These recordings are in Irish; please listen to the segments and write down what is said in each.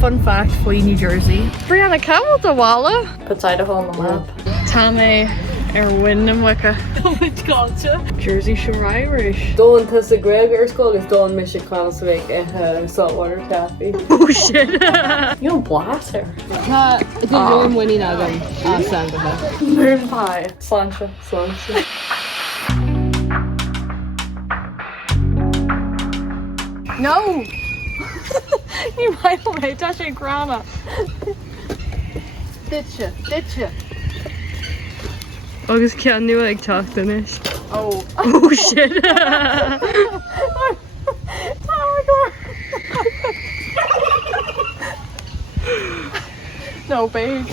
Fun fact for New Jersey. Brianna Camel the Walla. Puts Idaho on the map. Taffy and Wicca. Jersey Shore Irish. Dóin tá sa Gaeilge ar scoil is dóin mis Ceannaigh saltwater taffy. Oh shit. You don't blast her. Tá dúm winning agam Ceannaigh. Moon pie. Sláinte. No! You might have made that shit grana. Ditcha. Agus cean nu ag teachtanis. Oh. Oh shit. No, babe.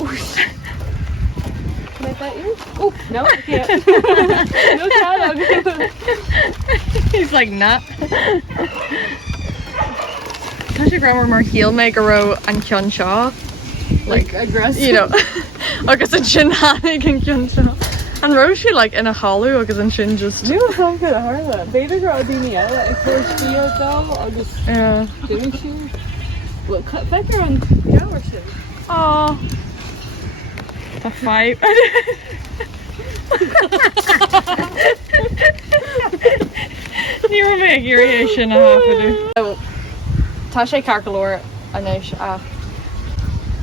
Oh shit. Can I bet you? Oh, no, I can't. No dialogue. He's like, nah. Tá sé grammar mar heel me go raibh an ceann seo. Like aggressive. You know, agus an sin hánig an ceann seo. An raibh she like in a hollow agus an sin just. You know how good Harla. Beidir gur daoine eile ag chuir stíl dó agus doing siú. Well, feicir an gabhar sin. Aw. Tá five. Ní ra mé ag sin a hafaú. Tá sé carcalóir anis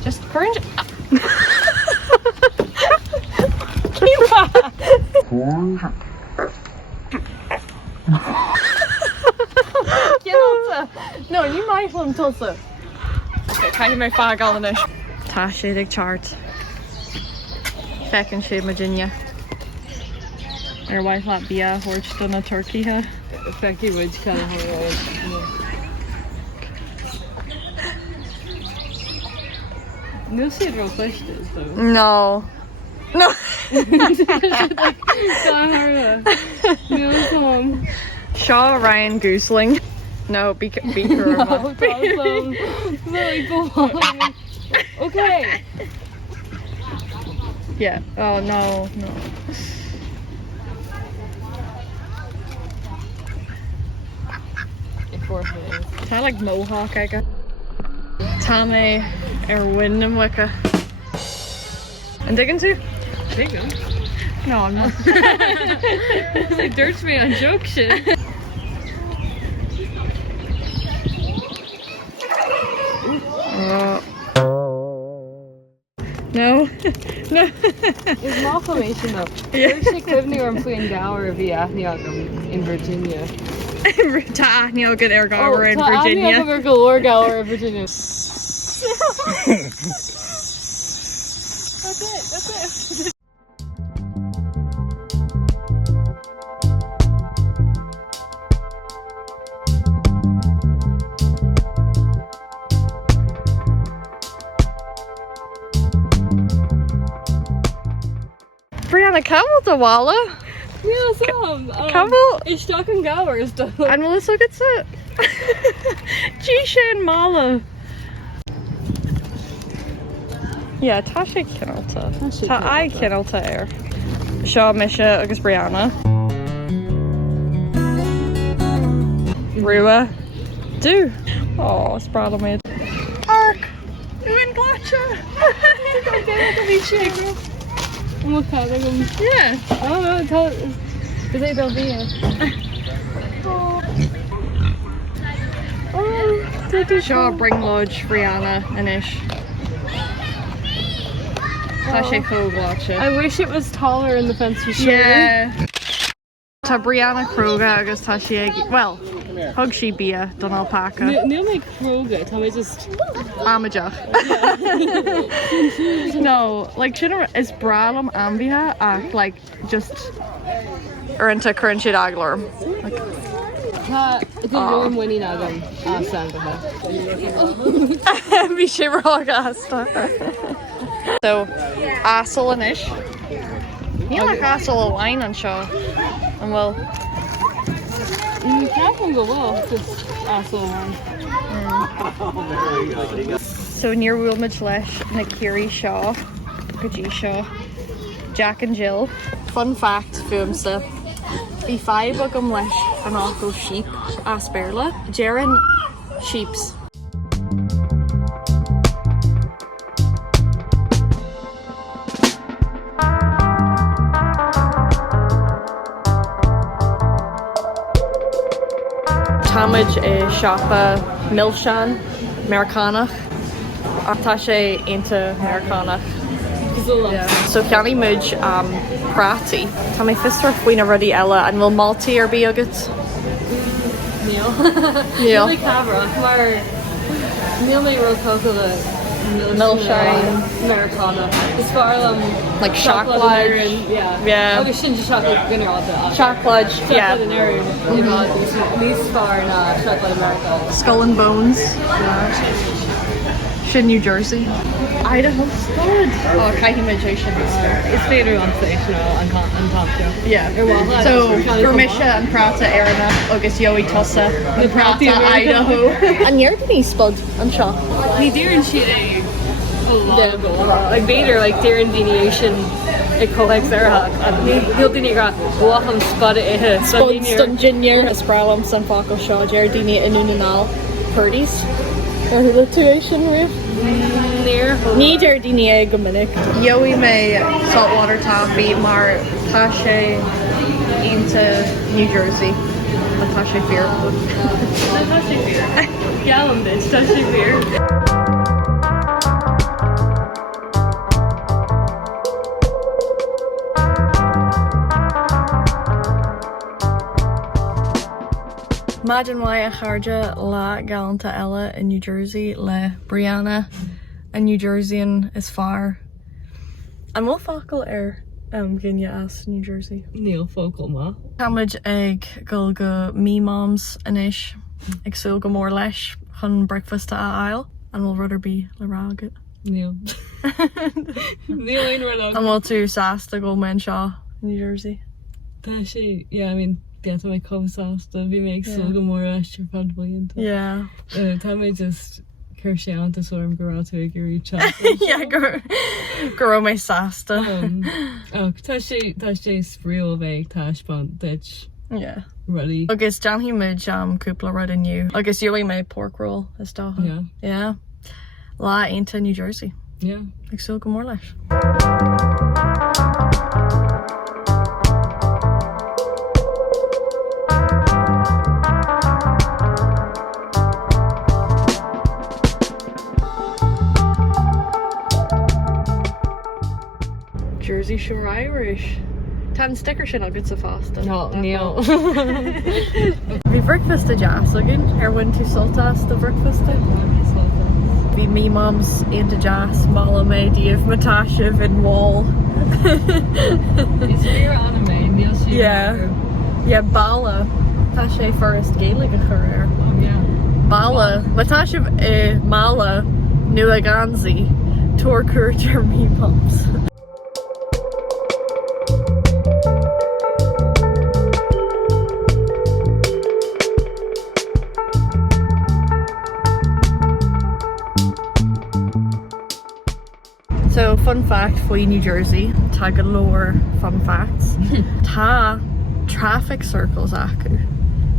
just current. No, you might film tulsa. Okay, kind of fag all anis. Tá sé ag chart. Fecinn sé Virginia. Ar bhaith leat bia thuirt donna turkey ha. Feici bhaid Ceannaigh. No sé ro pleistes though. No. Harla. No Tom. Shaw Ryan Goosling. No, be her. No, Lily, go on. Okay. Yeah. Oh no. Of course it is. Tá like mohawk aige. Taffy and Wicca. And digging too? Digging? No, I'm not. It's like dirt's me on joke shit. No. No. It's more formation though. There's a Culinary Adventures Gower of in Virginia. Tá neogad ar gáhar in Virginia. Oh, galore Gower in Virginia. That's it. Brianna Camel the Walla. Yeah, Sam. Camel. It's stuck in Gowers though. And Melissa gets it. G-Shan Mala. Yeah, tá sé cinálta. Tá I cinálta air. Seo Misha agus Brianna. Rua. Do. Oh, it's brada made. Arc. Uin glatcha. Yeah. I don't know. Because they don't be here. Seo Bring Lodge, Brianna, Anish. Tá sé cóglacha. I wish it was taller in the fence for sure. Yeah. Tá Brianna Kroga agus tá sé ag... Well, thug sí bia don alpaca. No, like Kroga. Tell me just... Amajach. No, like sinna is bralam ambitha ach like just or into current shit aglar. Tá dúm winning agam Ceannaigh. Bhí sé rágasta. So, asal-ish. Níl like asal a wine an seo. And well... You can't go well, just asshole one. So near Wilmage leis na Kiri Shaw, Gaeilge Shaw, Jack and Jill. Fun fact, fuamsa. Bhí five agam leis an ácó sheep Asbury. Jaran sheeps. Táid é seapa Milshan Americanach. Tá sé ainta Americanach. Yeah. So ceannaigh muid prátaí. Tá mé fistar faoin a rudí eile an bhfuil maltaí ar bí agat. Neil. Neil. Neil cabra. Maar Neil may roll cocoa Milkshine. Americana. It's for Like chocolate chocolate. and yeah. Yeah. Okay, shouldn't chocolate gonna all that. Chocolate, yeah. Chocolate and Aaron. These far not chocolate America. Skull and Bones. Shin, New Jersey. Idaho Stud. Oh, caife muid é sin. It's later on station on top. Yeah. Well, So, Gormisha and Prata Arana, agus Yoey Tussa, and Prata Idaho. And you're the spud, I'm sure. He Darren shit a lot ago. Like Vader, like Darren deviation. It collects their hawk. He'll do it. Walk him spot it. Spud Stun Junior, Aspralum, San Paco Shaw, Jardini, and Unanal, Purdy's. Or who the tuition with? Near. Neither Dini Gominic. Yoey may saltwater taffy, mar Tashe into New Jersey. A Tashe beer. Tashy beer. Gallon bitch. Tashy beer. Imagine why a charja la galanta Ella in New Jersey le Brianna and New Jerseyan is far. I'm more focal Ginya as New Jersey. Neil focal ma. Táid ag go me moms anish ag sul go mór leis chun breakfast a aisle and we'll rather be le ragged. Neil. Neil ain't right on. And we'll to Sasta go men Shaw, New Jersey. Tashy, yeah, I mean, yeah, to my co-sauce, we make so good more extra probably into. Yeah. Time I just Kirsty on to sort of go out to a guru chat. Yeah, go my Sasta. Oh, Tashy spreel vague tash bun ditch. Yeah. Ready. Agus John he mid cúpla rud in you. Agus you made pork roll is dá. Yeah. Yeah. La into New Jersey. Yeah. Ag so go mór leis. Jersey Shore Irish. Tan sticker sin agus sa fásta. No, Neil. Bhí breakfast a jazz again. Went to Sultas the breakfast. Bhí me moms into jazz, Mala Mediev, Matashiv and Wall. It's real anime, Neil. Yeah, Bala. Tá sé first Gaeilge a chur. Oh yeah. Bala. Matashiv Mala Nuaganzi. Tour Kurger me moms. So, fun fact for New Jersey, tá galore fun facts. Tá traffic circles acu.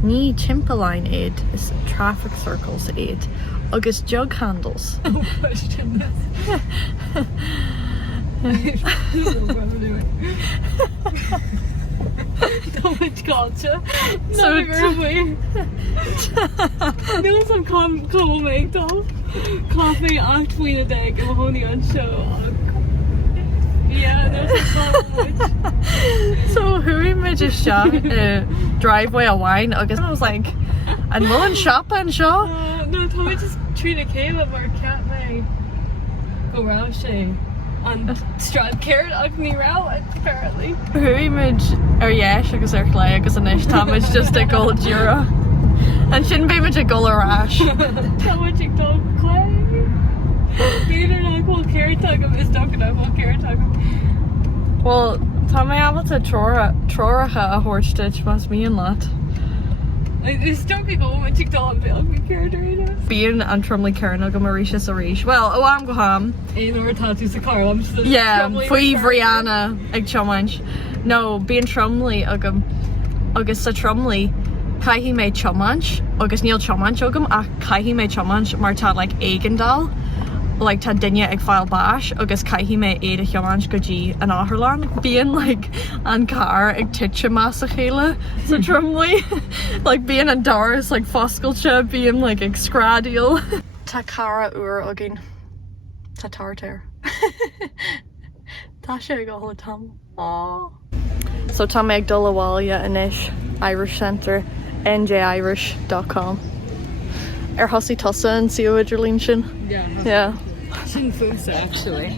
Ní Chimpaline aid is traffic circles aid. Agus jug handles. Oh, question this. So much culture. So No, some cool make though. Coffee actually a day and honey on show. Yeah, there's so much. So who image is shot driveway a wine? Agus I was like, and will shop and show. No, Tommy just treat a cave of our cat may go round shay on Strad Carrot Ugly Row apparently. Who image yes, agus clay agus an ish Tamage just a gold euro. And shouldn't be much a goal rash. How much a dog clay? Neither not cool carrot tug of his dog and I will carrot tug. Well, Tommy able to Troracha a horse stitch must be in lot. There's still people when chick doll and bill me character right Being and Trumley Kernel go Mauritius Arish. Well, oh I'm go ham. Ain't or tattoos a car. I'm just Yeah, Fui Brianna ag chomanch. No, being Trumley agam agus sa Trumley caihi mé chomanch agus Neil chomanch agam a caihi mé chomanch mar tá like Eigendal like tá duine ag fáil báis agus caithí mé éad a cheamhaint go dtí an áthirlan. Bíon like an car ag tiite más a chéile sa drumlaí. Like bíon an doras like foscailte, bíon like ag scradial. Tá cara uair agin. Tá tartar. Tá sé ag ála tam. Aww. So tá mé ag dul abháile inis Irish Centre, njirish.com. Hosí tosa an siú idirlín sin? Yeah. Sin fusa, actually.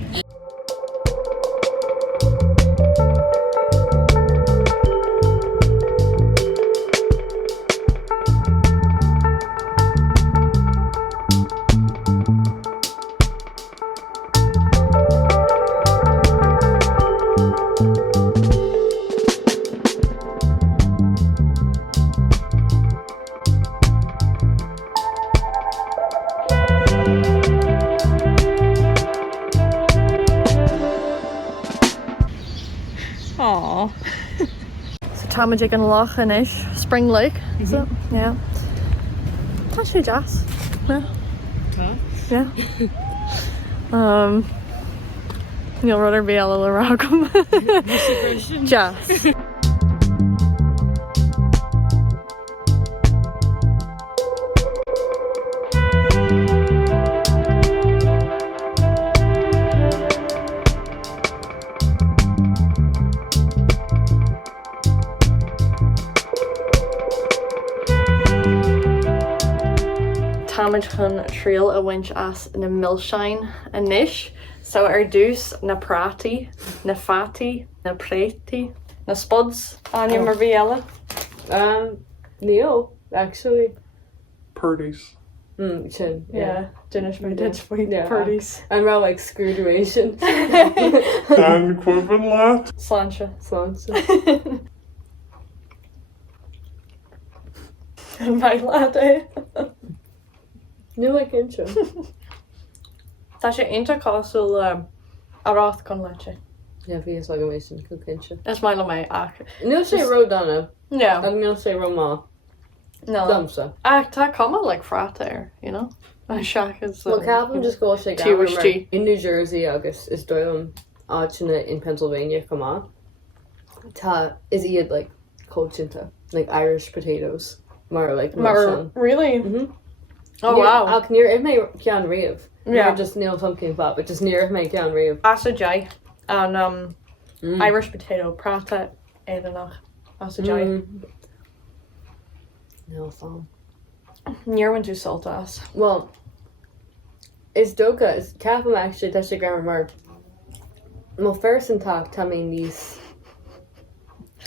Aww. So táid ag an loch inis, Spring Lake. So, yeah. Tá sé jazz. Yeah. Yeah. Níl ruidir bí eile le rágam. Jazz. Táid chun tríal a bhaint as na millsein a niis, so dús na prátaí, na fataí, na prétaí, na spuds, Anya mar bhí eile? Neil, actually. Purdies. Chin. Yeah, Dinnish my ditch point, purdies. I'm around like screwduration. Dan Quibbin lad. Sláinte. Sláinte. My lad, eh? No, like intro. Tá sé inta a ráth con leite. Yeah, fi is like a mason cook intro. Is mai le mé ach. No sé rodana. No. Ag no sé roma. No. Dumsa. Ach, tá cuma like frat you know? A shack is... Well, Calvin just go shake Jewish tea. In New Jersey, August is doing áitina in Pennsylvania, come on. Ta is iad like colchinta, like Irish potatoes. Mar like really? Mm-hmm. Oh wow. Ach near it may cean riamh. Yeah. Just neil pumpkin pop, but just near it may cean riamh. Asajai and Irish potato prata éidirnach. Asajai. No fun. Near when tú saltas. Well, it's doka. It's Capam actually. That's your grammar mark. Well, first and talk. Tell me these.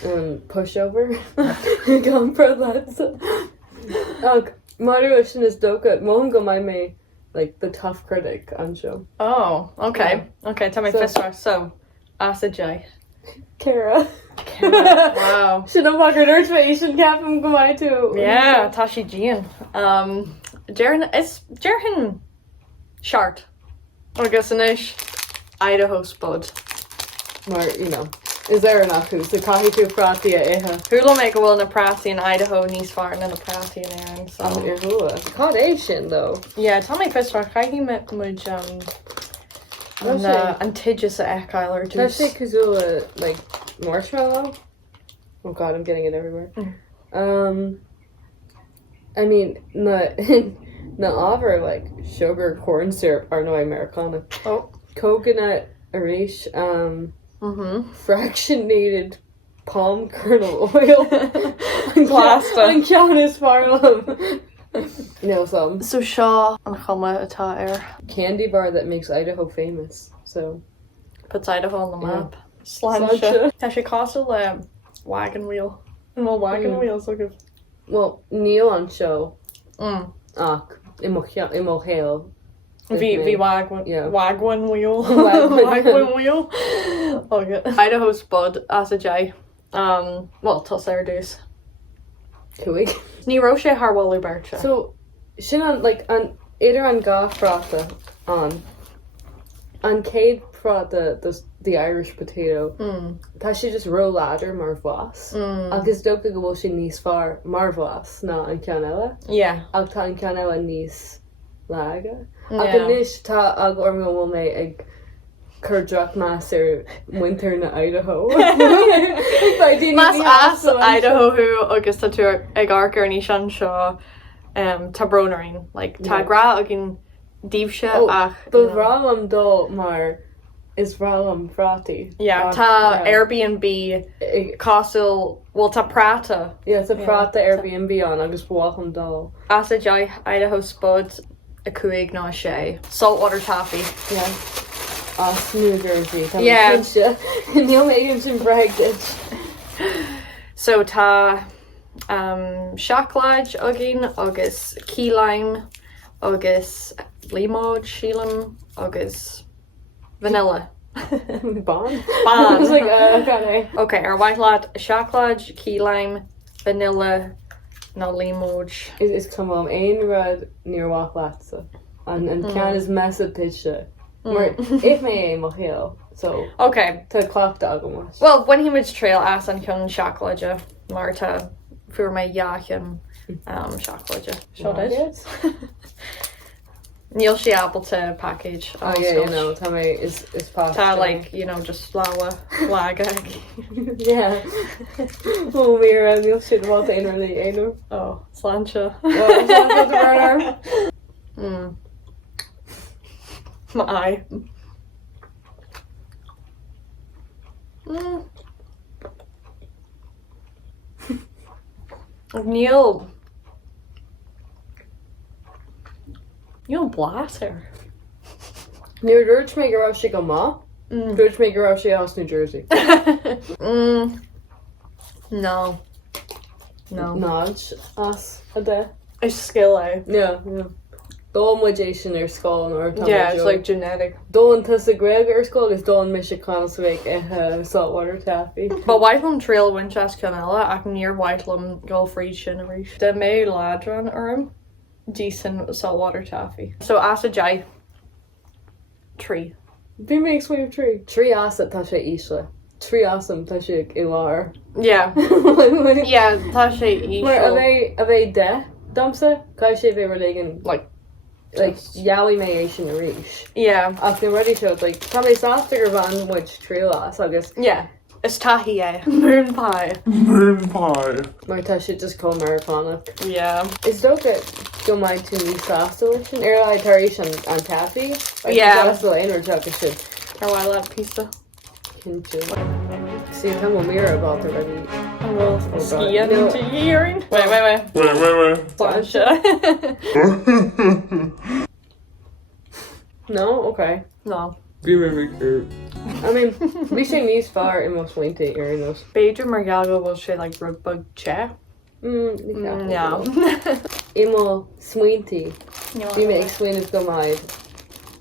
Pushover. Gone for lads. Ugh. Mario is doka. Mongo my me like the tough critic on show. Oh, okay. Yeah. Okay, tell me first. So, Asajai. Kara. Wow. Should have walked her nurse for Asian Capam go my too. Yeah, Tashi Jean. Jerhin Shart. I guess anish Idaho spud. Mar, you know. Is there enough who's the Kahitu Pratia Eha? Hula make a will na Prati in Idaho, Nice Fartin and a Prati in Aaron. So called Asian though. Yeah, tell me first for Kahi met much Antigus Ekiler too. That's it Kazula like marshmallow? Oh god, I'm getting it everywhere. I mean na over like sugar, corn syrup or no Americana. Oh. Coconut arish, fractionated palm kernel oil. Plasta. And Jonas Farlam. No, some. So Shaw and Chama attire. Candy bar that makes Idaho famous. So puts Idaho on the map. Sláinte. Actually castle wagon wheel. Well, wagon wheels look good. Well, Neil on show. Ach, imochel. V wagwan. Yeah. Wagwan wheel. Wagwan wheel. Okay. Idaho spud as a J. Well, tus Erdus. Cúig. Ní roche harwalu bercha. So, sin on like on either on ga frata on Cade frata the Irish potato. Tá she just roll ladder mar vlas. Agus dopa go bhfuil sin níos far mar vlas ná an ceanella. Yeah. Ag tá an ceanella níos laga. Yeah. Ag inis tá ag orm go bhfuil mé ag Curdrach Master winter na Idaho. Mas as Idaho agus tá tú ag arcar ní sean seo tá bronaring, like tá gra agin díobse ach But rálam dó mar is rálam frati. yeah, tá Airbnb castle, well tá prata Yeah, tá prata Airbnb an agus bhuacham dó. as a jai Idaho spud a cuaig ná sé saltwater taffy. Yeah. New Jersey. Yeah. Níl mé sin Brexit. So tá seachlaid agin agus key lime agus limóid sílam agus vanilla. Bond? Ban. I was like, okay. Okay, ar white lad seachlaid, key lime, vanilla ná limóid. Is come on, ein rud near walk latsa. And can is massive pitcha. Mar if mé é mo hill. So Okay, tá clock dog almost. well when he was trail as an ceann seachlaide mar tá fuair mé jaachan seachlaide. Seo Yes. Níl sé applelte package. Oh yeah, you know, tá mé is pasta. Tá like, you know, just láha laga. Yeah. Oh, we're níl siad bhá ein really einú. Oh, sláinte. My eye. Níl blaster. Near Dutch mé go si go má. Dutch mé go si as New Jersey. No. Nudge as a de. It's skill eh? Yeah, yeah. Dó modation ar scóil or Yeah, it's like genetic. Dón tas a Greg ar scóil is dón mis se conaswick saltwater taffy. But Whitelam Trail Winchester Canella ach near Whitelam Gulfreed Shinarish. De mé ladran orm decent saltwater taffy. So as a jai tree. Bhí mé explain tree. Tree asset tá sé isle. Tree awesome tá sé ilar. Yeah. Yeah, tá sé Mar eisiau. a bheith de dumsa cai sé bhé ligan Like yawi mé sin a ríis. Yeah. Ach ní rudí seo like tá mé sáftar van muid tree as agus Yeah. It's tahi eh. Moon pie. Moon pie. mar tá sé just có Americanach. Yeah. Is dócha go maiid tú ní sásta sin ar taréis an taffy? Yeah. Inar tucha sin Carwila pizza. cinú. Sí tá mí about already. Well, skiing No. into hearing. Wait. Wait. Sláinte. No? Okay. No. Bhí mé mé I mean, bhí sé níos fearr i mo swainte ar nos. Beidir mar gaga bhfuil sé like rugbug che. Yeah. Imo swainte. Bhí mé ag swaineh go maiid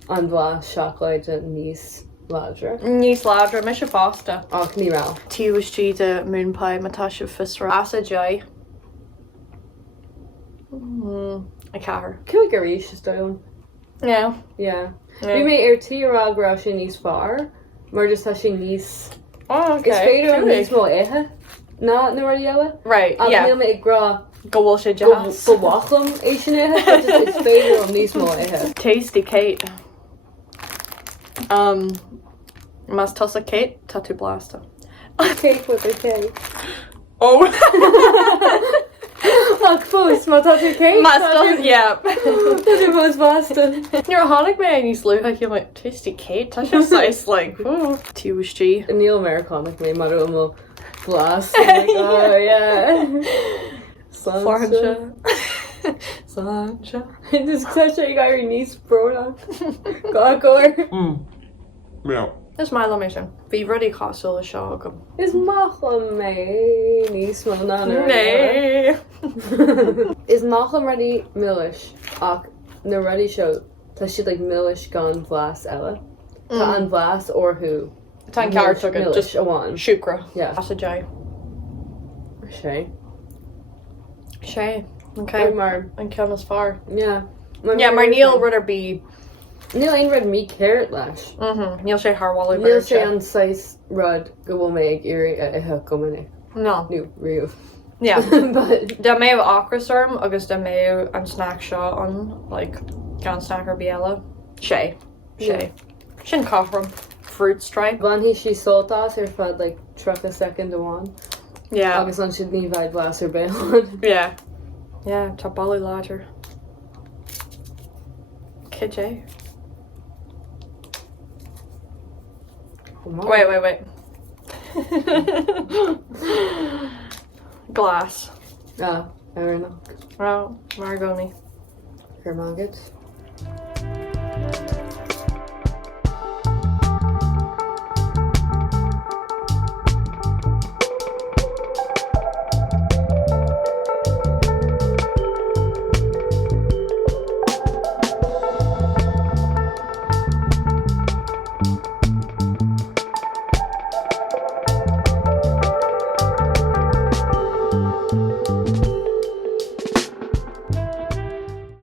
an bhlás seachlaide níos ládra. Níos ládra me se fásta. Ach ní rá. Tíúistí de moon pie matá se fisra as a jai. A cahar. Cú go ríis is dom. Yeah. Yeah. Bhí mé ar tírágrá sin níos fearr, mar just tá sin níos... Oh, okay. Is féidir an Cúig. níos mó éthe? Na ra eile? Right, Ach yeah. níl mé ag grá Go bhfuil sé go jazz. bhachlam é sin éthe, is féidir an níos mó éthe. Tasty Kate. Mas tosa Kate, tatu blasta. Cake with a cake. Oh. Ach fós, má tá tú cake? Mas tosa, yeah. Tá fós basta. You're a hánig me níos lucha I'm like, tasty Kate, tá sé sais like, ooh. Tíúistí. Níl Americanach mé mar mo blas. Oh yeah. Sláinte. Sláinte. Just tá sé gaiir níos brona. Gágóir. Meow. Is my mission. Bhí rudí cosúil a seo agam. Is machlam mé níos mó ná Nay. Is machlam ready millish ach na ready seo tá siad like millish gan blas eile. Tá an blas or who. Tá an ceart agam, Millish just amháin. siúcra. Yeah. As a jai. Sé. Sé. Okay. Mar An ceann is far. yeah. Yeah, mar níl rudder bí. Níl ein red mí carrot leis. Níl sé harwalú Níl sé an 6 rud go bhfuil mé ag irí a ithe gomininic. No. Nú riamh. Yeah. But Da mé ochra orm agus da mé an snack seo an like Gan snacker biela. Shay. Sin cochram. Fruit stripe. Van hí sí soltas ar fad like truck a second one. Yeah. Agus an si ní bhaid blas ar bélan. Yeah. Yeah, tá bolly láger. KJ. Wait. Glass. Ah, ar ná. Oh, Margoni. Ar mágad.